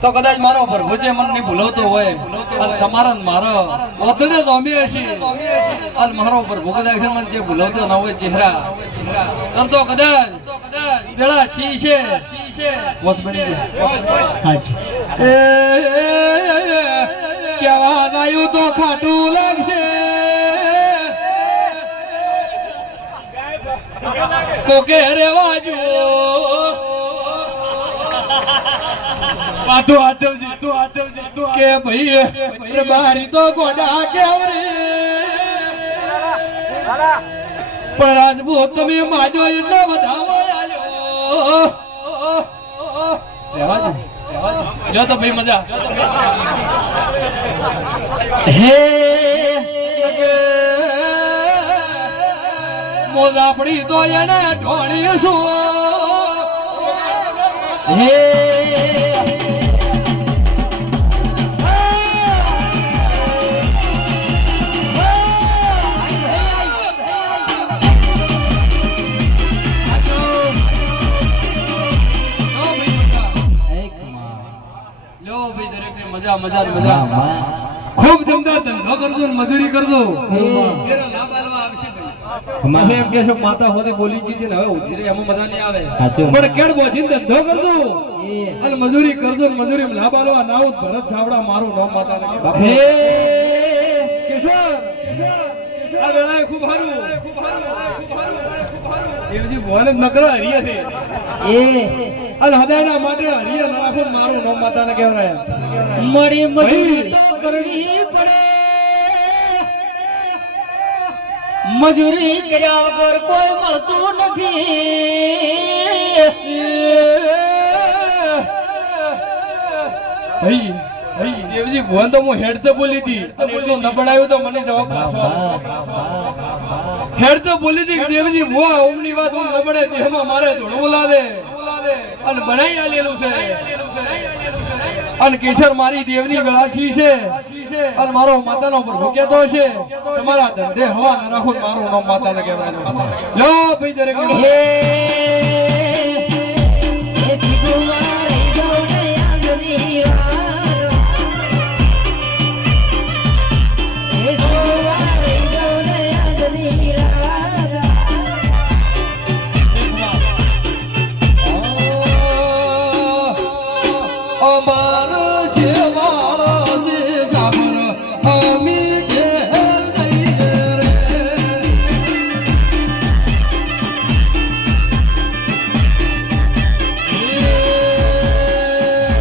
તો કદાચ મારો પ્રભુ જે મનની ભૂલવતો હોય અને તમારા ને મારો ઓતડે તો અમે છીએ અને મારો પ્રભુ કદાચ મને જે ભૂલવતો ન હોય ચહેરા કરતો કદાચ પેલા છી છે બોસ બની કેવા ગાયું તો ખાટું લાગશે કોકે રેવા જુઓ કે ભાઈ બારી તો ગોડા કેવરે પણ રાજપૂત તમે માજો એટલે વધાવો જો તો ભાઈ મજા હે મોદાપડી તો એને ઢોળીશું હે મજા મજા મજા ખૂબ જમદાર ધંધો કરજો ને મજૂરી કરજો એનો લાભ આલવા આવશે ભાઈ એમ કેશો માતા હોતે બોલી જી ને હવે ઉધી રે એમાં મજા નહીં આવે પણ કેડ બોજીને ધંધો કરજો અને મજૂરી કરજો ને મજૂરી લાભ આલવા નાઉદ ભરત છાવડા મારું નામ માતાને હે કેશર આ વેળાએ ખૂબ હારું દેવજી ભોલે નકરા હરિયા છે અલ હદાયના માટે હરિયા નાખો મારું નામ માતાને કહેવાય મરી મજૂરી તો કરવી પડે મજૂરી કર્યા વગર કોઈ મળતું નથી ભાઈ દેવજી ભુવન તો હું હેડ તો બોલી હતી ન બનાવ્યું તો મને જવાબ હેડ તો બોલી હતી દેવજી ભુવા ઓમની વાત હું ન બને દેહમાં મારે ધોળવું લાવે અને બનાઈ આલેલું છે અને કેસર મારી દેવની ગળાછી છે અને મારો માતાનો પ્રભુ કહેતો છે તમારા ધંધે હવા ન રાખો મારું નામ માતાને કહેવાય લો ભાઈ દરેક Oh my